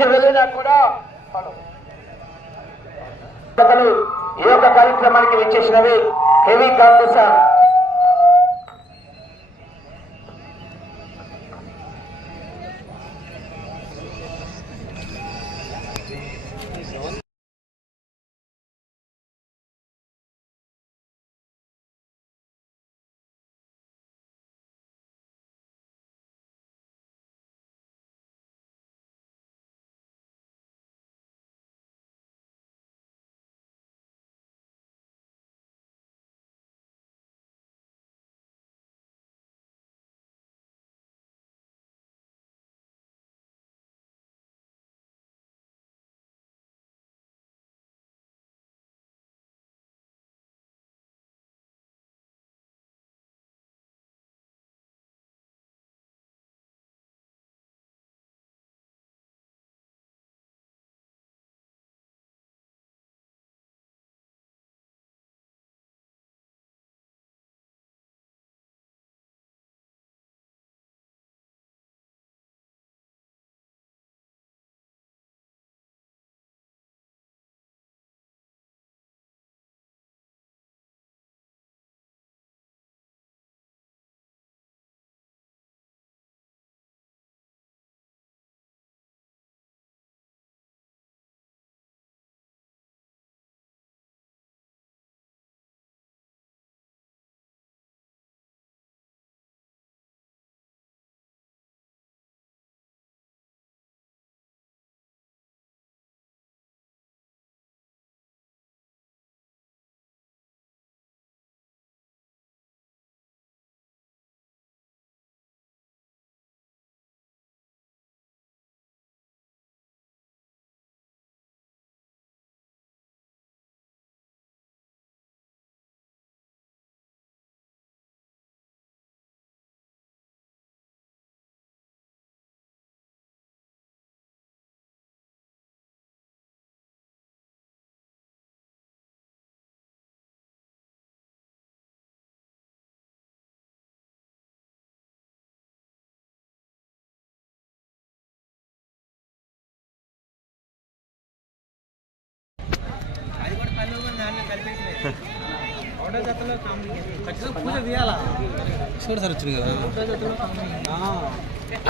ఎక్కడికి వెళ్ళినా కూడా అసలు ఈ యొక్క కార్యక్రమానికి విచ్చేసినవి హెవీ కాంగ్రెస్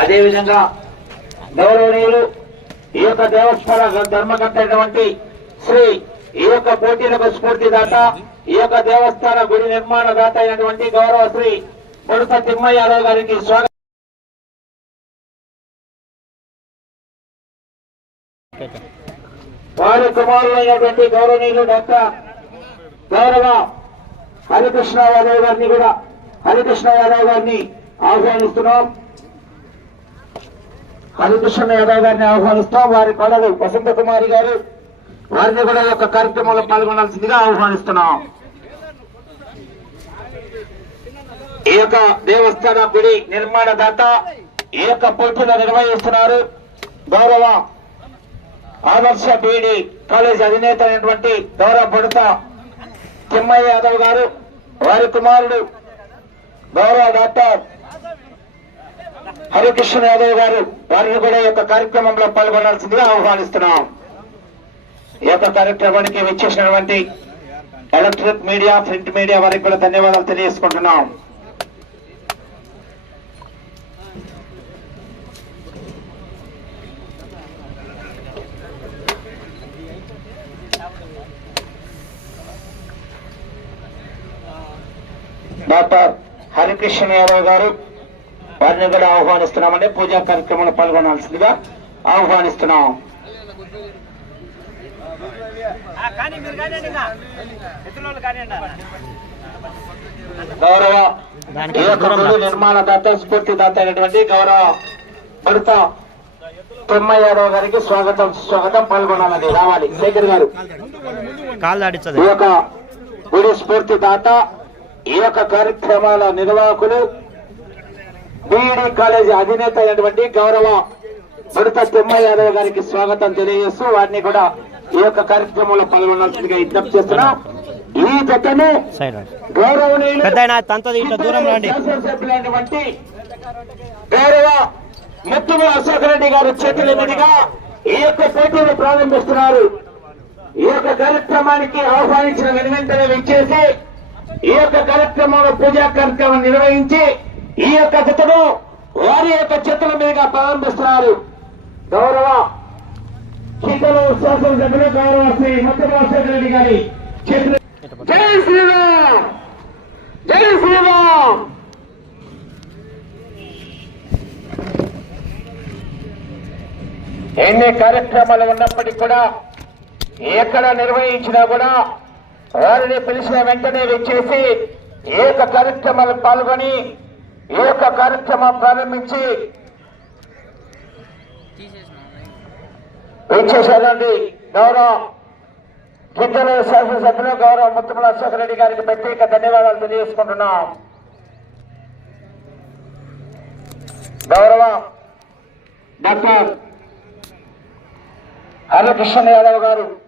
అదేవిధంగా గౌరవనీయులు ఈ యొక్క దేవస్థాన ధర్మకర్త అయినటువంటి శ్రీ ఈ యొక్క పోటీలకు స్ఫూర్తిదాత ఈ యొక్క దేవస్థాన గుడి నిర్మాణ దాత అయినటువంటి గౌరవ శ్రీ ముడత తిమ్మయ్య యాదవ్ గారికి స్వాగతం. వారి కుమారులైనటువంటి గౌరవనీయులు డాక్టర్ గౌరవ హరికృష్ణ యాదవ్ గారిని కూడా హరికృష్ణ యాదవ్ గారిని ఆహ్వానిస్తున్నాం. హరికృష్ణ యాదవ్ గారిని ఆహ్వానిస్తాం. వారి కళలు వసంత కుమారి గారు వారిని కూడా యొక్క కార్యక్రమంలో పాల్గొనాల్సిందిగా ఆహ్వానిస్తున్నాం. ఈ యొక్క దేవస్థాన గుడి నిర్మాణ దాత ఈ యొక్క పోటీలు నిర్వహిస్తున్నారు. గౌరవ ఆదర్శ బీడీ కాలేజ్ అధినేత అయినటువంటి గౌరవ బుడత తిమ్మయ్య యాదవ్ గారు వారి కుమారుడు గౌరవ డాక్టర్ హరికృష్ణ యాదవ్ గారు వారిని కూడా ఈ యొక్క కార్యక్రమంలో పాల్గొనాల్సిందిగా ఆహ్వానిస్తున్నాం. ఈ యొక్క కార్యక్రమానికి విచ్చేసినటువంటి ఎలక్ట్రిక్ మీడియా ప్రింట్ మీడియా వారికి కూడా ధన్యవాదాలు తెలియజేసుకుంటున్నాం. డాక్టర్ హరికృష్ణ యాదవ్ గారు వారిని కూడా ఆహ్వానిస్తున్నామండి. పూజా కార్యక్రమంలో పాల్గొనాల్సిందిగా ఆహ్వానిస్తున్నాం. గౌరవ ఈ యొక్క గుడి నిర్మాణ దాత స్ఫూర్తి దాత అయినటువంటి గౌరవ భర్త తిమ్మ యాదవ్ గారికి స్వాగతం స్వాగతం పాల్గొనాలని రావాలి. శేఖర్ గారు. ఈ యొక్క గుడి స్ఫూర్తి దాత ఈ యొక్క కార్యక్రమాల నిర్వాహకులు బీఈడి కాలేజీ అధినేత అయినటువంటి గౌరవ భర్త తిమ్మ యాదవ్ గారికి స్వాగతం తెలియజేస్తూ వారిని కూడా ఈ యొక్క కార్యక్రమంలో పాల్గొనాల్సిందిగా విజ్ఞప్తి చేస్తున్నాం. ఈ జతను గౌరవ ముత్తుమ అశోక్ రెడ్డి గారి చేతుల మీదుగా ఈ యొక్క పోటీని ప్రారంభిస్తున్నారు. ఈ యొక్క కార్యక్రమానికి ఆహ్వానించిన వెనువెంటనే విచ్చేసి ఈ యొక్క కార్యక్రమంలో పూజా కార్యక్రమం నిర్వహించి ఈ యొక్క జతను వారి యొక్క చేతుల మీదుగా ప్రారంభిస్తున్నారు. గౌరవ శీతలు శాసనసభ్యులు గౌరవ శ్రీ ముఖ్యమంత్రి రెడ్డి గారి జై శ్రీరామ్! జై శ్రీరామ్! ఎన్ని కార్యక్రమాలు ఉన్నప్పటికీ కూడా ఎక్కడ నిర్వహించినా కూడా వారిని పిలిచిన వెంటనే వచ్చేసి ఏక యొక్క కార్యక్రమాలు పాల్గొని ఏక యొక్క కార్యక్రమం ప్రారంభించి. ఇచ్చేసారండి గౌరవ. గిద్దల శాసనసభ్యులు గౌరవ ముత్తుమల అశోక్ రెడ్డి గారికి ప్రత్యేక ధన్యవాదాలు తెలియజేసుకుంటున్నాం. గౌరవ. డాక్టర్ హరికృష్ణ యాదవ్ గారు.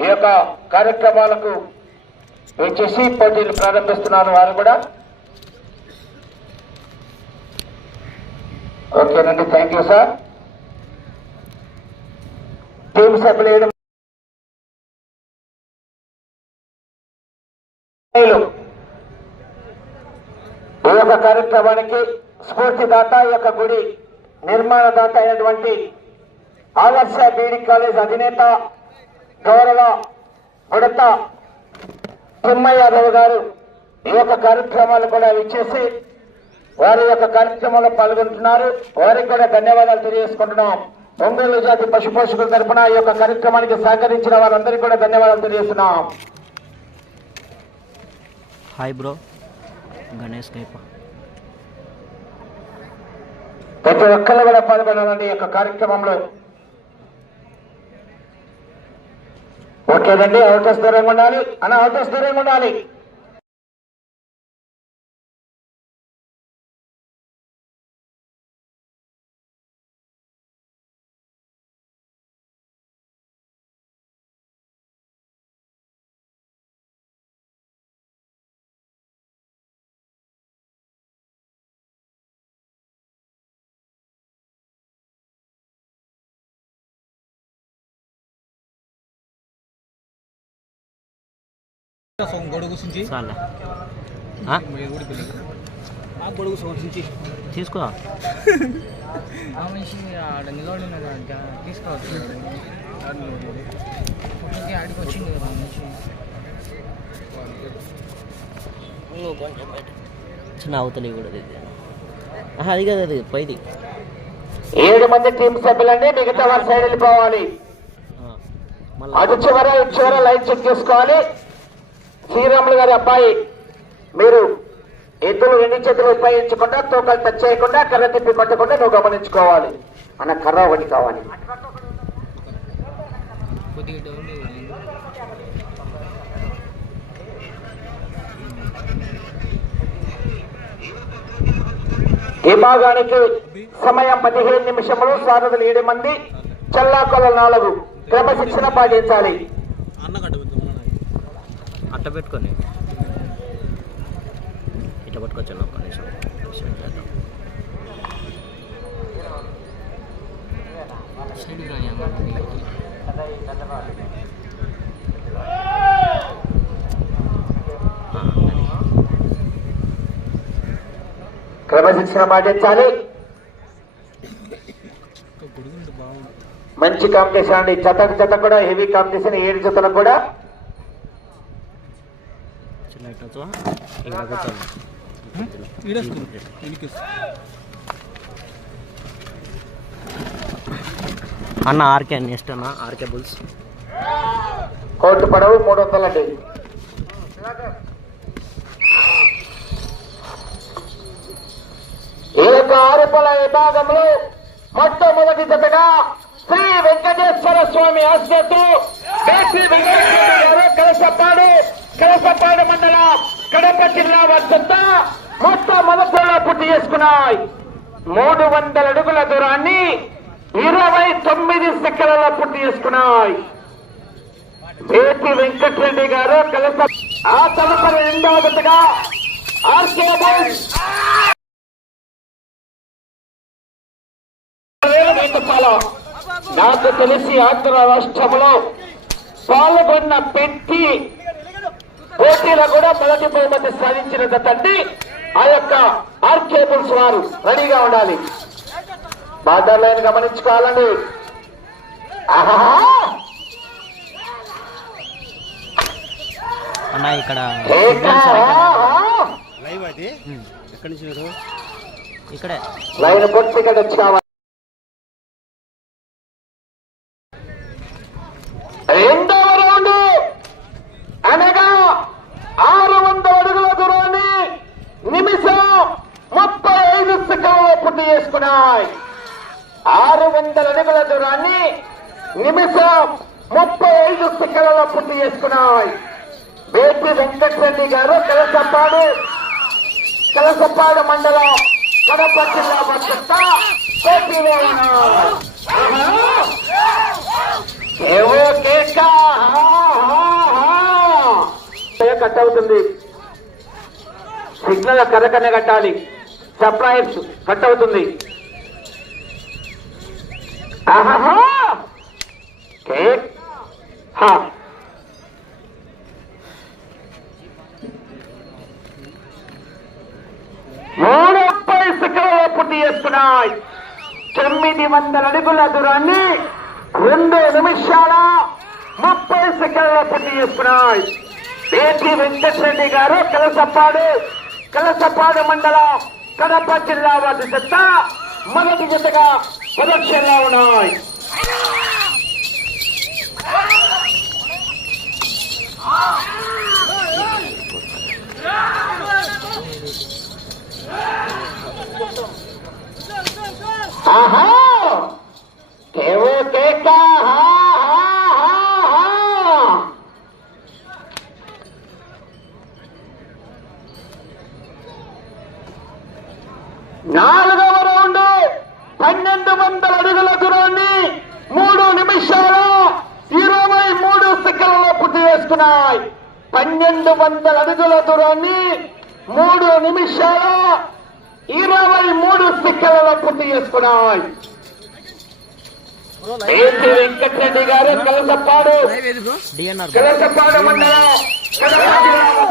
ఈ యొక్క కార్యక్రమాలకు వచ్చేసి పోటీలు ప్రారంభిస్తున్నారు వారు కూడా. ఓకేనండి థ్యాంక్ యూ సార్ టీం సభ్యులు ఈ యొక్క కార్యక్రమానికి స్ఫూర్తిదాత ఈ యొక్క గుడి నిర్మాణదాత అయినటువంటి ఆదర్శ బీడి కాలేజ్ అధినేత గౌరవ ఉడత తిమ్మయ్య యాదవ్ గారు ఈ యొక్క కార్యక్రమాలు కూడా ఇచ్చేసి వారి యొక్క కార్యక్రమంలో పాల్గొంటున్నారు. వారికి కూడా ధన్యవాదాలు తెలియజేసుకుంటున్నాం. ఒంగోలు జాతి పశు పోషకుల తరపున ఈ యొక్క కార్యక్రమానికి సహకరించిన వారందరికీ కూడా ధన్యవాదాలు తెలియజేస్తున్నాం. హాయ్ బ్రో గణేష్ కైప ప్రతి ఒక్కళ్ళు కూడా పాల్గొనాలండి ఈ యొక్క కార్యక్రమంలో ఓకేనండి అవుటర్స్ దూరంగా ఉండాలి. అన్న అవుటర్స్ దూరంగా ఉండాలి. మనిషి. చిన్న అవతలి కూడా అది కదా అది పైది. ఏడు మంది టీం సభ్యులండి మిగతా వారి సైడ్ వెళ్ళిపోవాలి. అటు చివర ఇటు చివర లైన్ చెక్ చేసుకోవాలి. శ్రీరాములు గారి అబ్బాయి. మీరు ఎద్దులు రెండు చేతులు ఉపయోగించకుండా తోకలు టచ్ చేయకుండా కర్ర తిప్పి పట్టకుండా నువ్వు గమనించుకోవాలి. అన్న కర్ర ఒకటి కావాలి. ఈ భాగానికి సమయం పదిహేను నిమిషములు సారథులు ఏడు మంది చల్లాకొల నాలుగు క్రమశిక్షణ పాటించాలి. అట్ట పెట్టుకొని. ఇట్లా పట్టుకొచ్చాను ఒక్క నిమిషం రాని. క్రమశిక్షణ పాటించాలి. మంచి కాంపిటీషన్ అండి. జతకు జత కూడా హెవీ కాంపిటీషన్ ఏడు జతలకు కూడా ఇక్కడ కూర్చోండి అన్న ఆర్కే నెక్స్ట్ అన్న ఆర్కే బుల్స్. కోర్టు పడవు మూడు వందలండి ఈ యొక్క ఆరుపల విభాగంలో మొట్టమొదటి జతగా శ్రీ వెంకటేశ్వర స్వామి ఆశ్రతో వెంకటేశ్వర గారు కలసపాడు కడపపాడు మండలం కడప జిల్లా వద్ద మొట్టమొదటిలో పూర్తి చేసుకున్నాయి. మూడు వందల అడుగుల దూరాన్ని ఇరవై తొమ్మిది సెకండ్లలో పూర్తి చేసుకున్నాయి. బేసి వెంకటరెడ్డి గారు కలస ఆ తదుపరి రెండవ జతగా ఆర్కే నాకు తెలిసి ఆంధ్ర రాష్ట్రంలో పాల్గొన్న పెట్టి పోటీలో కూడా మొదటి బహుమతి సాధించిన తండ్రి ఆ యొక్క ఆర్కేబుల్స్ వారు రెడీగా ఉండాలి. బార్డర్ లైన్ గమనించుకోవాలండి. అన్న ఇక్కడ. లైవ్ అది? ఎక్కడి నుంచి ఇక్కడే. లైన్ పొట్టి ఇక్కడ వచ్చి కావాలి రెండవ రౌండ్ అనగా ఆరు వందల అడుగుల దూరాన్ని నిమిషం ముప్పై ఐదు సెకండ్లో పూర్తి చేసుకున్నాయి ఆరు వందల అడుగుల దూరాన్ని నిమిషం ముప్పై ఐదు సెకండ్లలో పూర్తి చేసుకున్నాయి. బేటి వెంకటరెడ్డి గారు కలసప్పాడు కలసప్పాడు మండలం కడప జిల్లా భద్రత పోటీలో కట్ అవుతుంది? సిగ్నల్ కరకనే కట్టాలి. సప్లైర్స్ కట్ అవుతుంది. ఆహా కేక్! హా. మూడు ముప్పై సెకండ్లో పూర్తి చేసుకున్నాయి తొమ్మిది వందల అడుగుల దూరాన్ని రెండు నిమిషాల ముప్పై సెకండ్లో పూర్తి చేసుకున్నాయి బేటి వెంకటరెడ్డి గారు కలసపాడు కలసపాడు మండలం కడప జిల్లా వారి చెత్త మొదటి జతగా ప్రదక్షిణలో ఉన్నాయి ఆహా కేవో కేక హా, హా, హా, హా. నాలుగవ రౌండ్ పన్నెండు వందల అడుగుల దూరాన్ని మూడు నిమిషాల ఇరవై మూడు సెకండ్లలో పూర్తి చేసుకున్నాయి పన్నెండు వందల అడుగుల దూరాన్ని మూడు నిమిషాల ఇరవై మూడు సెకండ్లలో పూర్తి చేసుకున్నాయి. వెంకటరెడ్డి గారు కలసపాడు.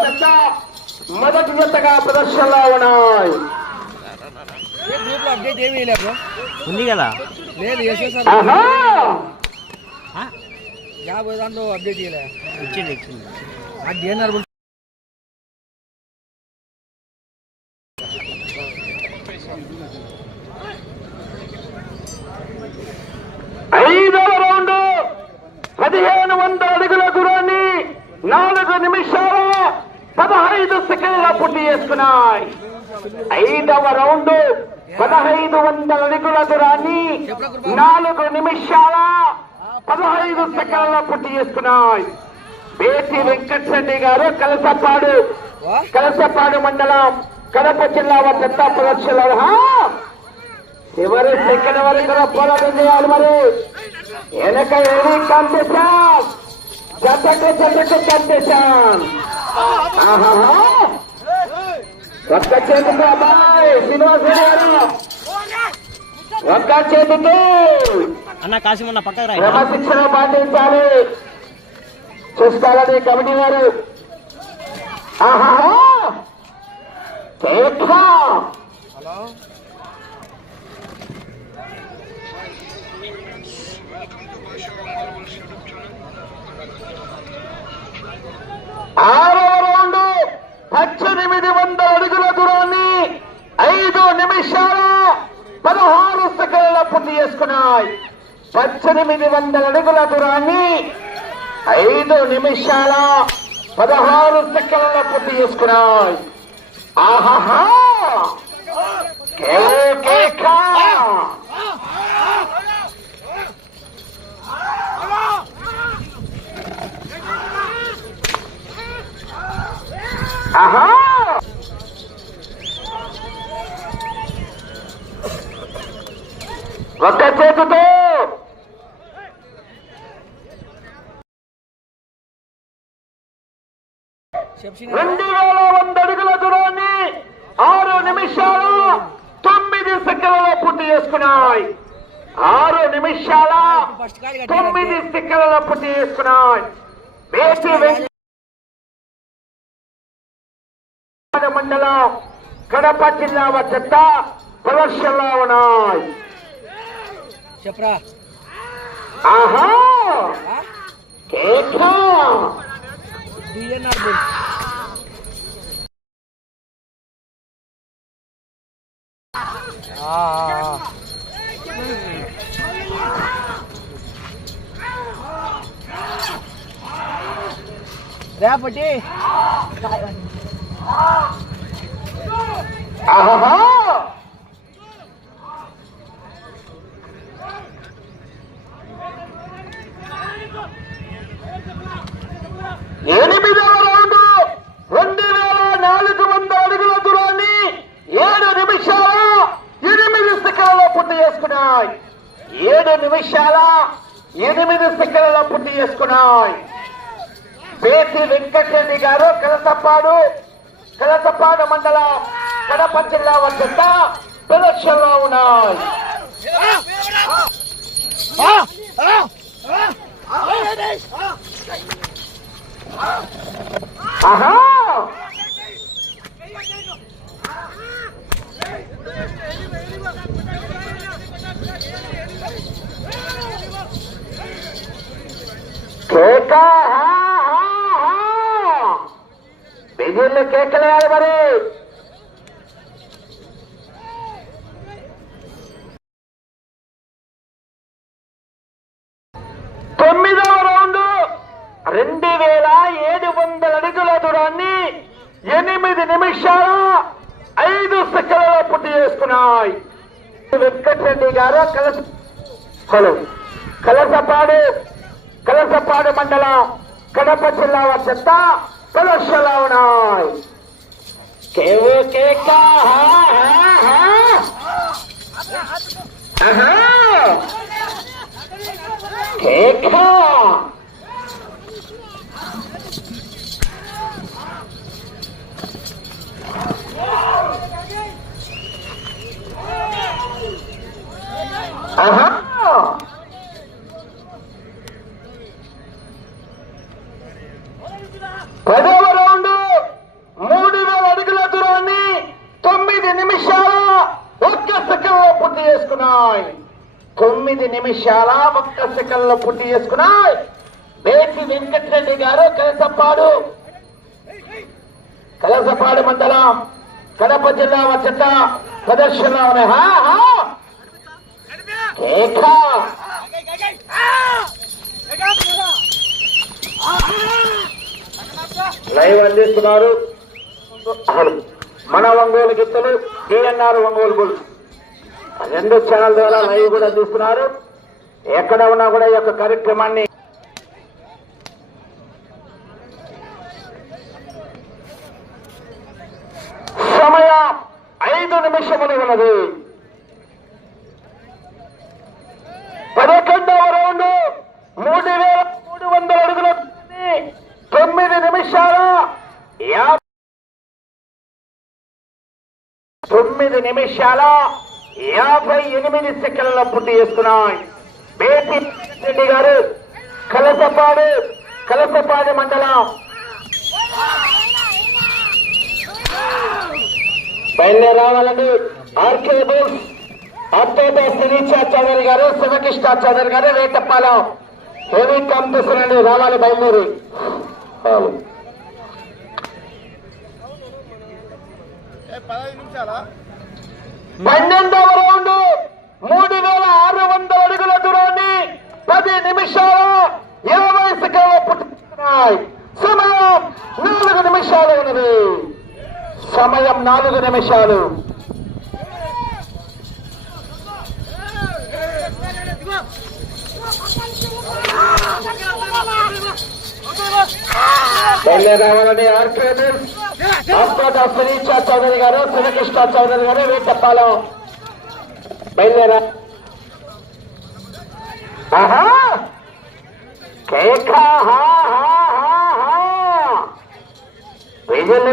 జత మొదటి జతగా ప్రదర్శనలో ఉన్నాయి. ఉంది కదా లేదు. యాభై దాంట్లో అప్డేట్ చేయలే. ఇచ్చింది ఇచ్చింది ఆ డిఎన్ఆర్ ఐదవ రౌండ్ పదిహేను వందల అడుగుల దూరాన్ని నాలుగు నిమిషాల పదహైదు సెకండ్ల పూర్తి చేసుకున్నాయి ఐదవ రౌండ్ పదహైదు వందల అడుగుల దూరాన్ని నాలుగు నిమిషాల పదహైదు సెకండ్ల పూర్తి చేసుకున్నాయి బేటి వెంకటరెడ్డి గారు కలసప్పాడు కలసపాడు మండలం కడప జిల్లా చెత్త ప్రదర్శన చివరి సెకండ్ వరకు పోరాటం చేయాలి మరి. వెనక ఏది కాంపిటీషన్? జతకు జతకు కాంపిటీషన్. ఒక్క చేతితో అబ్బాయి శ్రీనివాస గారు. ఒక్క చేతితో అన్న కాసిమన్న పక్కకు రా క్రమశిక్షణ పాటించాలి. చూసుకోవాలని కమిటీ వారు. ఆరవ రౌండ్ పద్దెనిమిది వందల అడుగుల దూరాన్ని ఐదు నిమిషాల పదహారు సెకండ్ల పూర్తి చేసుకున్నాయి. పద్దెనిమిది వందల అడుగుల దూరాన్ని ఐదు నిమిషాల పదహారు సెకండ్ల పూర్తి చేసుకున్నాయి. ఆహాహా కేక. ఆహా ఒక్క చేతితో రెండు వేల వంద అడుగుల దూరాన్ని ఆరు నిమిషాలు తొమ్మిది సెకండ్లలో పూర్తి చేసుకున్నాయి. ఆరు నిమిషాల తొమ్మిది స్టిక్కర్ల పూర్తి చేసుకున్నాయి. మండలం కడప జిల్లా వద్ద ప్రదర్శనలో ఉన్నాయి. చెప్పరా? ఆహా! కేకా డిఎన్ఆర్ బుల్ రేపటి ఆహా ఎనిమిదవ రౌండ్ రెండు వేల నాలుగు వందల అడుగుల దూరాన్ని ఏడు నిమిషాల ఎనిమిది సెకండ్లలో పూర్తి చేసుకున్నాయి ఏడు నిమిషాల ఎనిమిది సెకండ్లలో పూర్తి చేసుకున్నాయి పేటి వెంకటరెడ్డి గారు కలసప్పాడు కలసప్పాడు మండలం కడప జిల్లా వద్ద ప్రదర్శనలో ఉన్నాయి ఆహా! కేక బిజిల్లు కేకలేయాలి మరి తొమ్మిదవ రౌండ్ రెండు వేల ఏడు వందల అడుగుల దూరాన్ని ఎనిమిది నిమిషాల ఐదు సెకండ్లలో పూర్తి చేసుకున్నాయి వెంకటరెడ్డి గారు కలస హలో కలసపాడు కలసపాడు మండలం కడప జిల్లా వద్ద ప్రదర్శనలో ఉన్నాయి కేవో కేకా హా, ఆహా పదవ రౌండ్ మూడు వేల అడుగుల దూరాన్ని తొమ్మిది నిమిషాల ఒక్క సెకండ్లో పూర్తి చేసుకున్నాయి తొమ్మిది నిమిషాల ఒక్క సెకండ్లో పూర్తి చేసుకున్నాయి బేటి వెంకటరెడ్డి గారు కలసపాడు. కలసపాడు మండలం కడప జిల్లా వచ్చట ప్రదర్శనలో లైవ్ అందిస్తున్నారు. మన ఒంగోలు గిత్తలు D N R Ongole bull రెండు ఛానల్ ద్వారా లైవ్ కూడా అందిస్తున్నారు. ఎక్కడ ఉన్నా కూడా ఈ యొక్క కార్యక్రమాన్ని సమయం ఐదు నిమిషములు ఉన్నది. పదకొండవ రౌండ్ మూడు వేల మూడు వందల అడుగుల తొమ్మిది నిమిషాల యాభై తొమ్మిది నిమిషాల యాభై ఎనిమిది సెకండ్ల పూర్తి చేస్తున్నాయి బేటి రెడ్డి గారు. కలసపాడు కలసపాడు మండలం. బయలుదేరి రావాలండి ఆర్కే బుల్స్ అత్తేట శ్రీచా చౌదరి గారు శివకృష్ణ చౌదరి గారు వేటప్పాలెం హెవీ కాంపిటీషన్ అండి రావాలి బయలుదేరి. పన్నెండవ రౌండ్. మూడు వేల ఆరు వందల అడుగుల దూరాన్ని పది నిమిషాల ఇరవై సెకండ్ల పుట్టుకున్నాయి సమయం నాలుగు నిమిషాలు ఉన్నది. సమయం నాలుగు నిమిషాలు. బయలుదేరి రావాలని చౌదరి గారు శివకృష్ణ చౌదరి గారు వేటప్పాలెం బయలుదేరా ఆహా కేక హా, హా, హా, హా. విజులు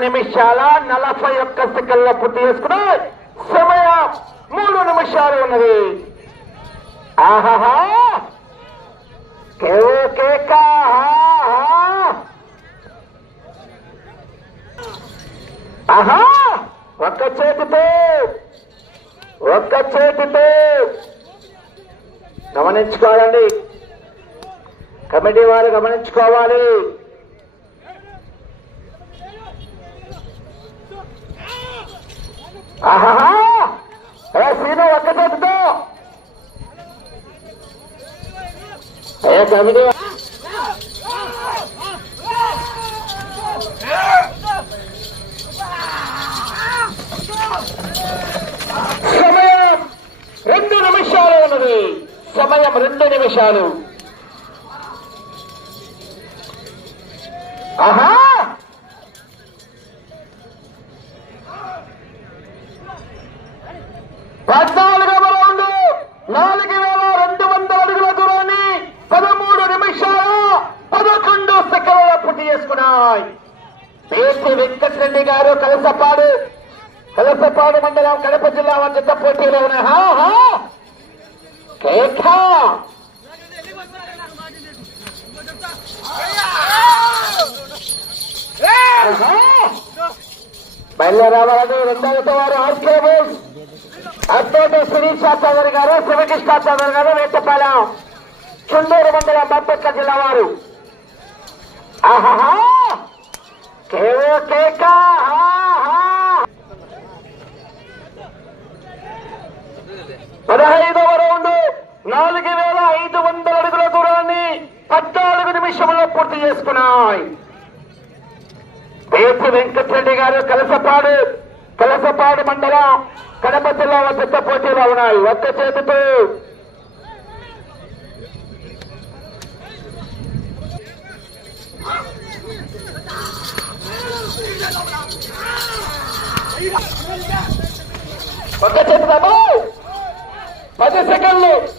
నిమిషాల నలభై ఒక్క సెకండ్ల పూర్తి చేసుకుని సమయం మూడు నిమిషాలు ఉన్నది. ఆహాహా! ఆహా. ఆహా! ఒక్క చేతితో! ఒక్క చేతితో! గమనించుకోవాలండి. కమిటీ వారు గమనించుకోవాలి. ఆహాహా! ఏ సీను ఒక్క చేతితో! ఏ కమిటీ సమయం రెండు నిమిషాలు ఉన్నది. సమయం రెండు నిమిషాలు. ఆహా! కలసపాడు కడప జిల్లా వద్ద పోటీలో ఉన్నాయి. హా, హా. కేక. ఆహా. బయలుదేరావాలని రెండవతో వారు ఆర్కే బోల్స్. అద్దోటి శిరీష్ చౌదరి గారు శివకృష్ణ చౌదరి గారు వేటపాలెం. చుండూరు మండలం బాపట్ల జిల్లా వారు. ఆహాహా. కేవో కేకా ఆహా. పదహైదవ రౌండ్ నాలుగు వేల ఐదు వందల అడుగుల దూరాన్ని పద్నాలుగు నిమిషంలో పూర్తి చేసుకున్నాయి. పేర్చి వెంకటరెడ్డి గారు కలసపాడు కలసపాడు మండలం కడప జిల్లా పెద్ద పోటీలో ఉన్నాయి. ఒక్క చేతితో ఒక్క చేతి బాబు పది